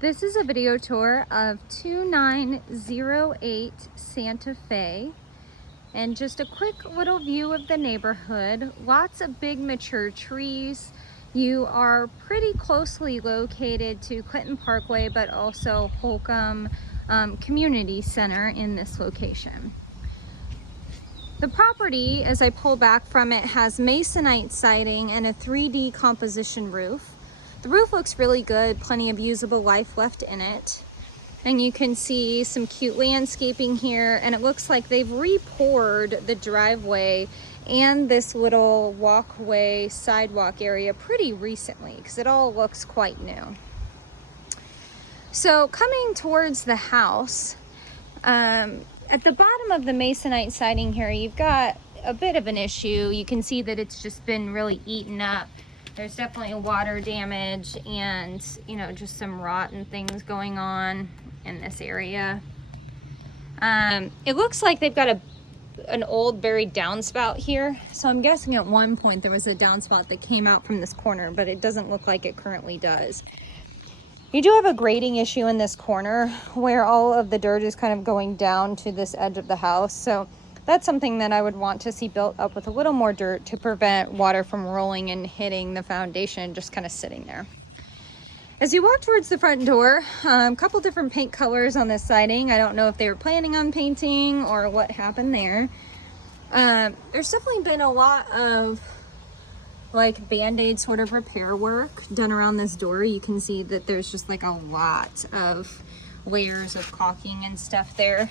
This is a video tour of 2908 Santa Fe, and just a quick little view of the neighborhood. Lots of big mature trees. You are pretty closely located to Clinton Parkway, but also Holcomb Community Center in this location. The property, as I pull back from it, has masonite siding and a 3D composition roof. The roof looks really good, plenty of usable life left in it. And you can see some cute landscaping here, and it looks like they've re-poured the driveway and this little walkway sidewalk area pretty recently, because it all looks quite new. So coming towards the house, at the bottom of the masonite siding here, you've got a bit of an issue. You can see that it's just been really eaten up. There's definitely water damage and, just some rotten things going on in this area. It looks like they've got an old buried downspout here. So I'm guessing at one point there was a downspout that came out from this corner, but it doesn't look like it currently does. You do have a grading issue in this corner where all of the dirt is kind of going down to this edge of the house. So that's something that I would want to see built up with a little more dirt to prevent water from rolling and hitting the foundation and just kind of sitting there. As you walk towards the front door, a couple different paint colors on this siding. I don't know if they were planning on painting or what happened there. There's definitely been a lot of like Band-Aid sort of repair work done around this door. You can see that there's just like a lot of layers of caulking and stuff there.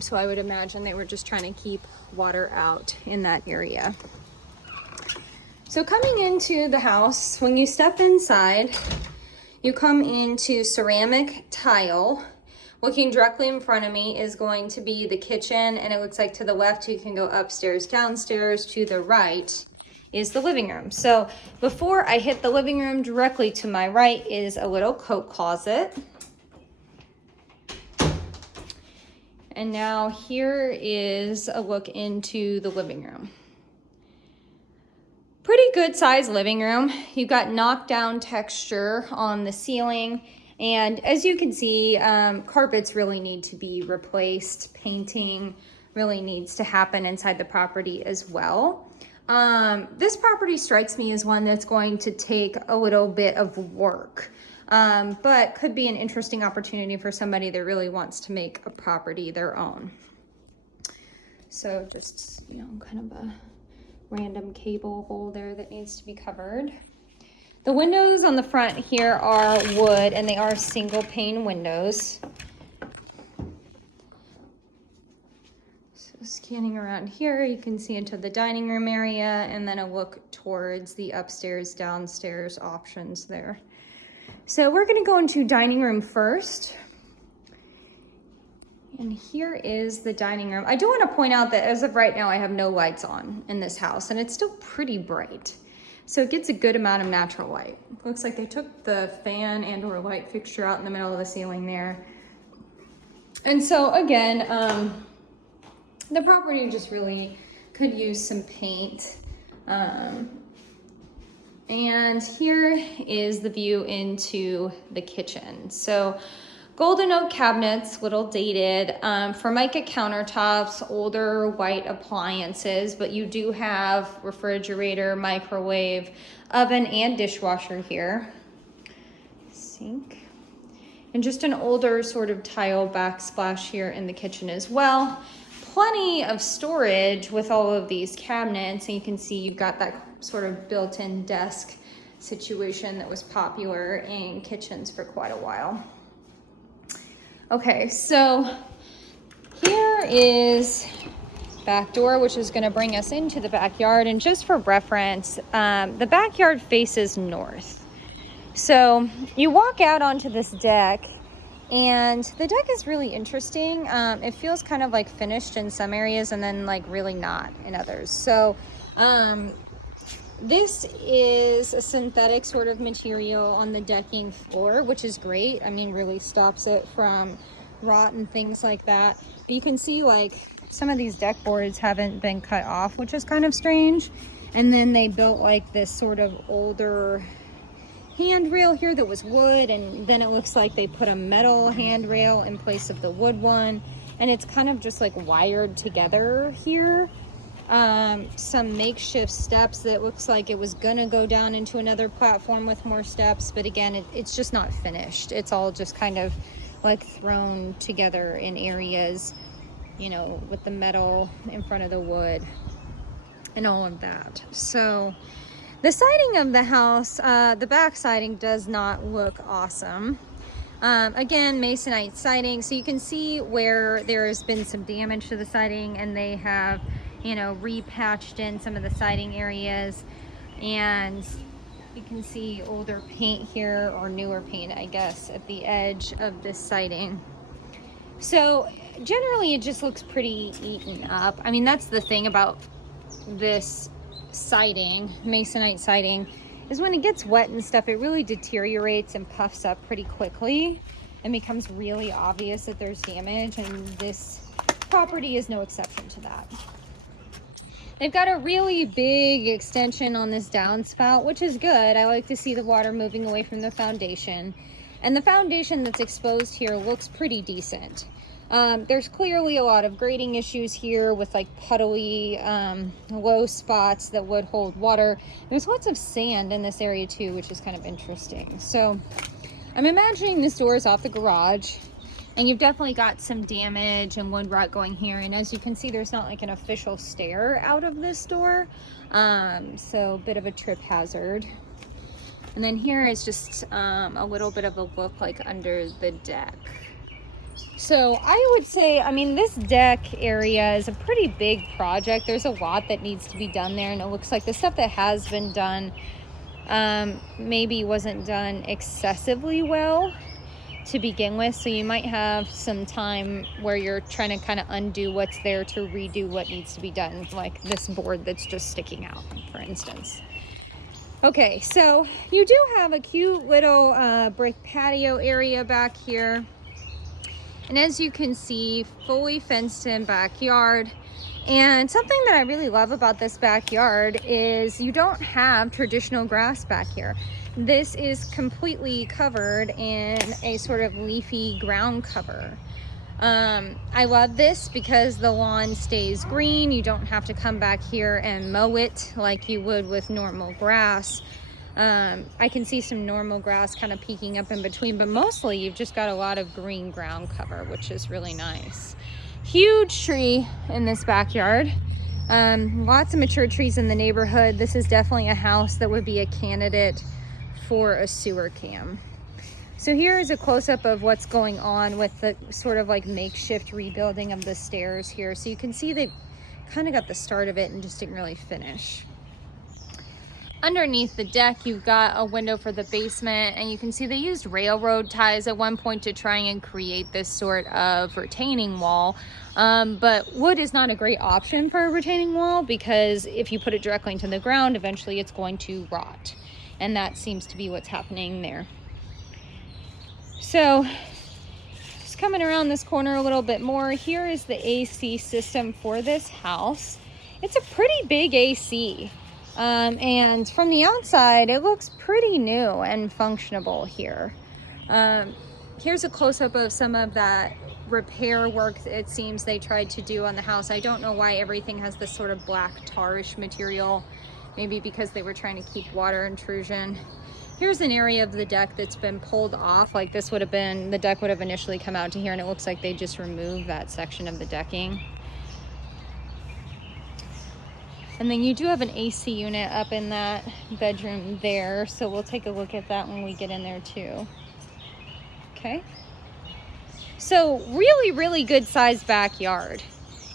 So I would imagine they were just trying to keep water out in that area. So coming into the house, when you step inside, you come into ceramic tile. Looking directly in front of me is going to be the kitchen, and it looks like to the left you can go upstairs, downstairs. To the right is the living room. So before I hit the living room, directly to my right is a little coat closet. And now here is a look into the living room. Pretty good sized living room. You've got knockdown texture on the ceiling. And as you can see, carpets really need to be replaced. Painting really needs to happen inside the property as well. This property strikes me as one that's going to take a little bit of work. But could be an interesting opportunity for somebody that really wants to make a property their own. So just, kind of a random cable hole there that needs to be covered. The windows on the front here are wood, and they are single pane windows. So scanning around here, you can see into the dining room area, and then a look towards the upstairs, downstairs options there. So we're gonna go into dining room first. And here is the dining room. I do wanna point out that as of right now, I have no lights on in this house, and it's still pretty bright. So it gets a good amount of natural light. Looks like they took the fan and or light fixture out in the middle of the ceiling there. And so again, the property just really could use some paint. And here is the view into the kitchen. So golden oak cabinets, little dated, Formica countertops, older white appliances, but you do have refrigerator, microwave, oven, and dishwasher here. Sink. And just an older sort of tile backsplash here in the kitchen as well. Plenty of storage with all of these cabinets, and you can see you've got that sort of built-in desk situation that was popular in kitchens for quite a while. Okay, so here is back door, which is going to bring us into the backyard. And just for reference, the backyard faces north. So you walk out onto this deck, and the deck is really interesting. It feels kind of like finished in some areas and then like really not in others. So this is a synthetic sort of material on the decking floor, which is great. I mean, really stops it from rot and things like that. But you can see like some of these deck boards haven't been cut off, which is kind of strange. And then they built like this sort of older handrail here that was wood, and then it looks like they put a metal handrail in place of the wood one, and it's kind of just like wired together here. Some makeshift steps that looks like it was gonna go down into another platform with more steps, but again, it's just not finished. It's all just kind of like thrown together in areas, you know, with the metal in front of the wood and all of that. So the siding of the house, the back siding does not look awesome. Again, masonite siding, so you can see where there has been some damage to the siding, and they have, you know, repatched in some of the siding areas, and you can see older paint here, or newer paint, I guess, at the edge of this siding. So generally it just looks pretty eaten up. I mean, that's the thing about this siding, masonite siding, is when it gets wet and stuff, it really deteriorates and puffs up pretty quickly and becomes really obvious that there's damage, and this property is no exception to that. They've got a really big extension on this downspout, which is good. I like to see the water moving away from the foundation. And the foundation that's exposed here looks pretty decent. There's clearly a lot of grading issues here with like puddly, low spots that would hold water. There's lots of sand in this area too, which is kind of interesting. So I'm imagining this door is off the garage, and you've definitely got some damage and wood rot going here. And as you can see, there's not like an official stair out of this door. So a bit of a trip hazard. And then here is just a little bit of a look like under the deck. So I would say, I mean, this deck area is a pretty big project. There's a lot that needs to be done there, and it looks like the stuff that has been done maybe wasn't done excessively well to begin with. So you might have some time where you're trying to kind of undo what's there to redo what needs to be done, like this board that's just sticking out, for instance. Okay, so you do have a cute little brick patio area back here. And as you can see, fully fenced in backyard. And something that I really love about this backyard is you don't have traditional grass back here. This is completely covered in a sort of leafy ground cover. I love this because the lawn stays green. You don't have to come back here and mow it like you would with normal grass. I can see some normal grass kind of peeking up in between, but mostly you've just got a lot of green ground cover, which is really nice. Huge tree in this backyard. Lots of mature trees in the neighborhood. This is definitely a house that would be a candidate for a sewer cam. So here is a close-up of what's going on with the sort of like makeshift rebuilding of the stairs here. So you can see they've kind of got the start of it and just didn't really finish. Underneath the deck, you've got a window for the basement, and you can see they used railroad ties at one point to try and create this sort of retaining wall. But wood is not a great option for a retaining wall, because if you put it directly into the ground, eventually it's going to rot. And that seems to be what's happening there. So just coming around this corner a little bit more, here is the AC system for this house. It's a pretty big AC. And from the outside, it looks pretty new and functional here. Here's a close-up of some of that repair work it seems they tried to do on the house. I don't know why everything has this sort of black tarish material, maybe because they were trying to keep water intrusion. Here's an area of the deck that's been pulled off. Like this would have been, the deck would have initially come out to here, and it looks like they just removed that section of the decking. And then you do have an AC unit up in that bedroom there, so we'll take a look at that when we get in there too. Okay. So really, really good sized backyard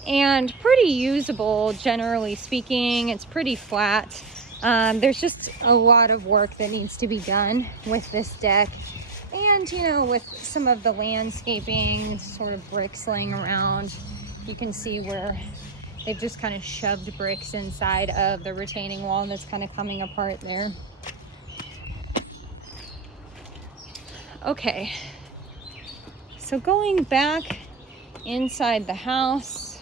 and pretty usable, generally speaking. It's pretty flat. There's just a lot of work that needs to be done with this deck, and you know, with some of the landscaping, sort of bricks laying around. You can see where they've just kind of shoved bricks inside of the retaining wall, and that's kind of coming apart there. Okay, so going back inside the house,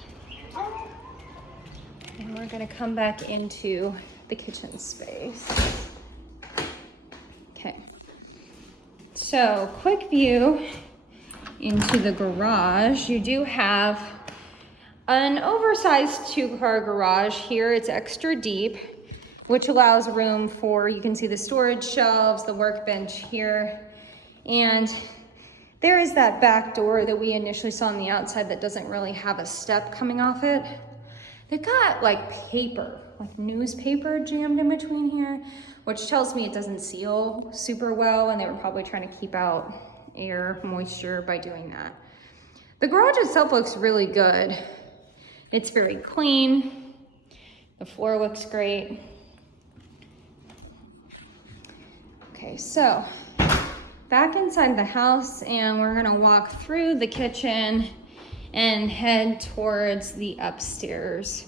and we're gonna come back into the kitchen space. Okay. So quick view into the garage. You do have an oversized 2-car garage here. It's extra deep, which allows room for, you can see the storage shelves, the workbench here. And there is that back door that we initially saw on the outside that doesn't really have a step coming off it. They've got like paper, like newspaper jammed in between here, which tells me it doesn't seal super well, and they were probably trying to keep out air, moisture by doing that. The garage itself looks really good. It's very clean. The floor looks great. Okay, so back inside the house, and we're gonna walk through the kitchen and head towards the upstairs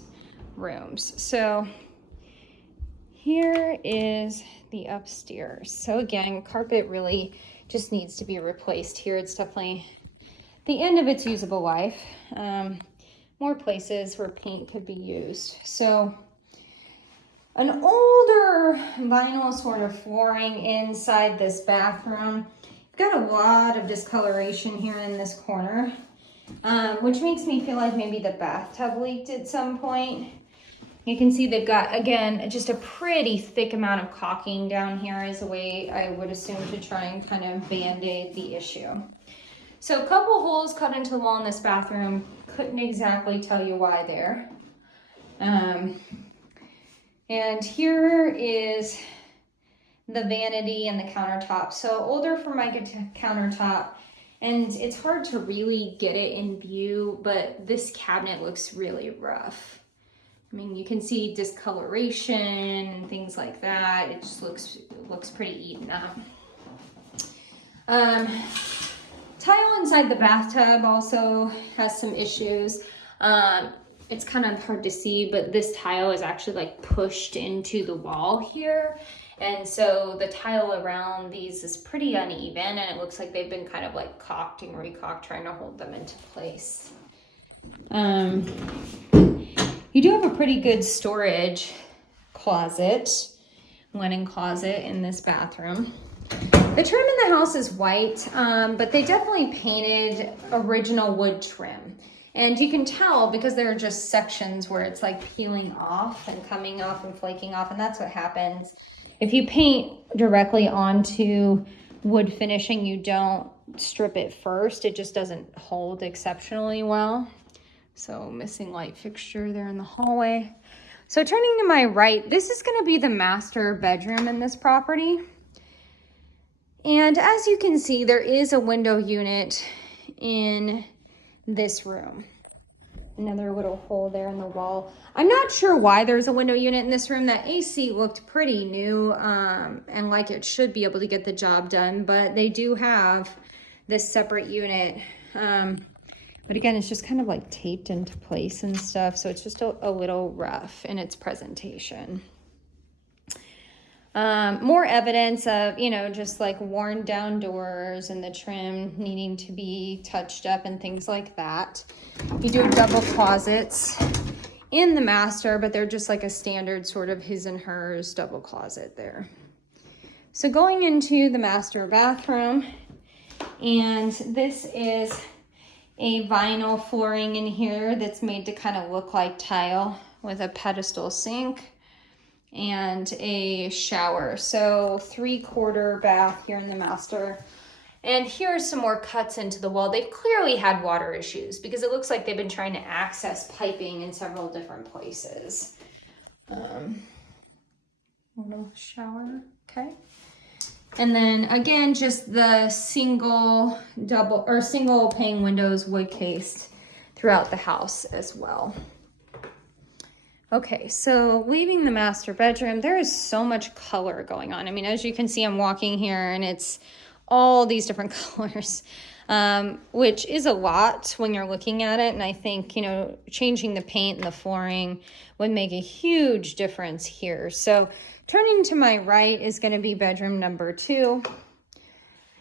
rooms. So here is the upstairs. So again, carpet really just needs to be replaced here. It's definitely the end of its usable life. More places where paint could be used. So an older vinyl sort of flooring inside this bathroom. We've got a lot of discoloration here in this corner, which makes me feel like maybe the bathtub leaked at some point. You can see they've got, again, just a pretty thick amount of caulking down here as a way I would assume to try and kind of band-aid the issue. So a couple holes cut into the wall in this bathroom. Couldn't exactly tell you why there. And here is the vanity and the countertop. So older Formica countertop, and it's hard to really get it in view, but this cabinet looks really rough. I mean, you can see discoloration and things like that. It just looks pretty eaten up. Tile inside the bathtub also has some issues. It's kind of hard to see, but this tile is actually like pushed into the wall here. And so the tile around these is pretty uneven, and it looks like they've been kind of like caulked and recaulked, trying to hold them into place. You do have a pretty good storage closet, linen closet in this bathroom. The trim in the house is white, but they definitely painted original wood trim. And you can tell because there are just sections where it's like peeling off and coming off and flaking off, and that's what happens. If you paint directly onto wood finishing, you don't strip it first, it just doesn't hold exceptionally well. So missing light fixture there in the hallway. So turning to my right, this is going to be the master bedroom in this property. And as you can see, there is a window unit in this room. Another little hole there in the wall. I'm not sure why there's a window unit in this room. That AC looked pretty new and like it should be able to get the job done, but they do have this separate unit. But again, it's just kind of like taped into place and stuff, so it's just a little rough in its presentation. More evidence of, you know, just like worn down doors and the trim needing to be touched up and things like that. You do have double closets in the master, but they're just like a standard sort of his and hers double closet there. So going into the master bathroom, and this is a vinyl flooring in here that's made to kind of look like tile with a pedestal sink and a shower. So 3/4 bath here in the master. And here are some more cuts into the wall. They've clearly had water issues because it looks like they've been trying to access piping in several different places. Little shower, okay. And then again, just the single pane windows, wood cased throughout the house as well. Okay, so leaving the master bedroom, there is so much color going on. I mean, as you can see, I'm walking here and it's all these different colors, which is a lot when you're looking at it. And I think, you know, changing the paint and the flooring would make a huge difference here. So turning to my right is going to be bedroom number 2.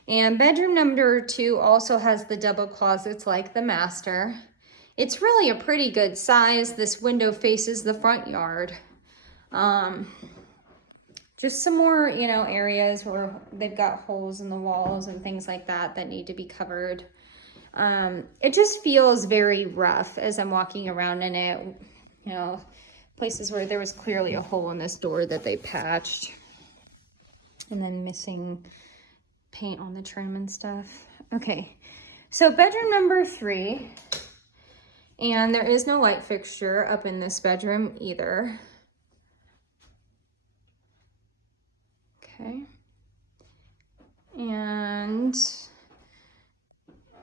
And bedroom number 2 also has the double closets like the master. It's really a pretty good size. This window faces the front yard. just some more, you know, areas where they've got holes in the walls and things like that that need to be covered. It just feels very rough as I'm walking around in it, you know, places where there was clearly a hole in this door that they patched, and then missing paint on the trim and stuff. Okay, so bedroom number 3, and there is no light fixture up in this bedroom either. Okay, and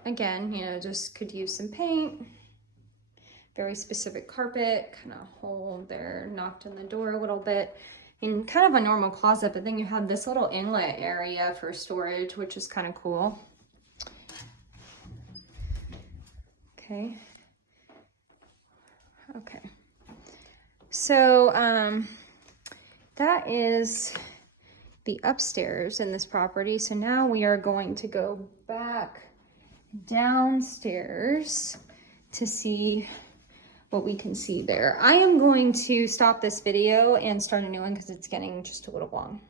again, you know, just could use some paint. Very specific carpet, kind of hole there, knocked in the door a little bit. In kind of a normal closet, but then you have this little inlet area for storage, which is kind of cool. Okay. Okay. So that is the upstairs in this property. So now we are going to go back downstairs to see what we can see there. I am going to stop this video and start a new one because it's getting just a little long.